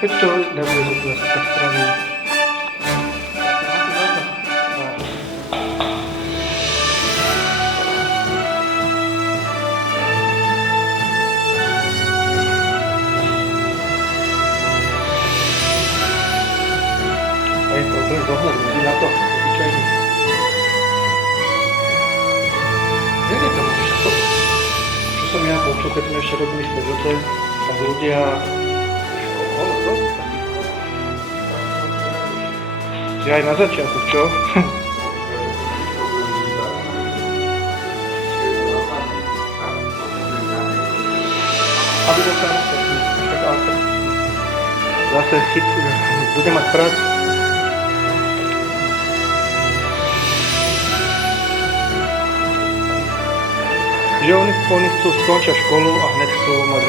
Keď to nebude zase tak strany. Je problém zohľad, musí na to obyčajný. Nejde to môžeš ako? Čo som ja počul, keď sme ešte robili v Pezote, tak ľudia... Že aj na začiatku, čo? Aby bol tam zase chyt, bude mať prácu. Že oni chcú skončiť školu a hneď chcú mať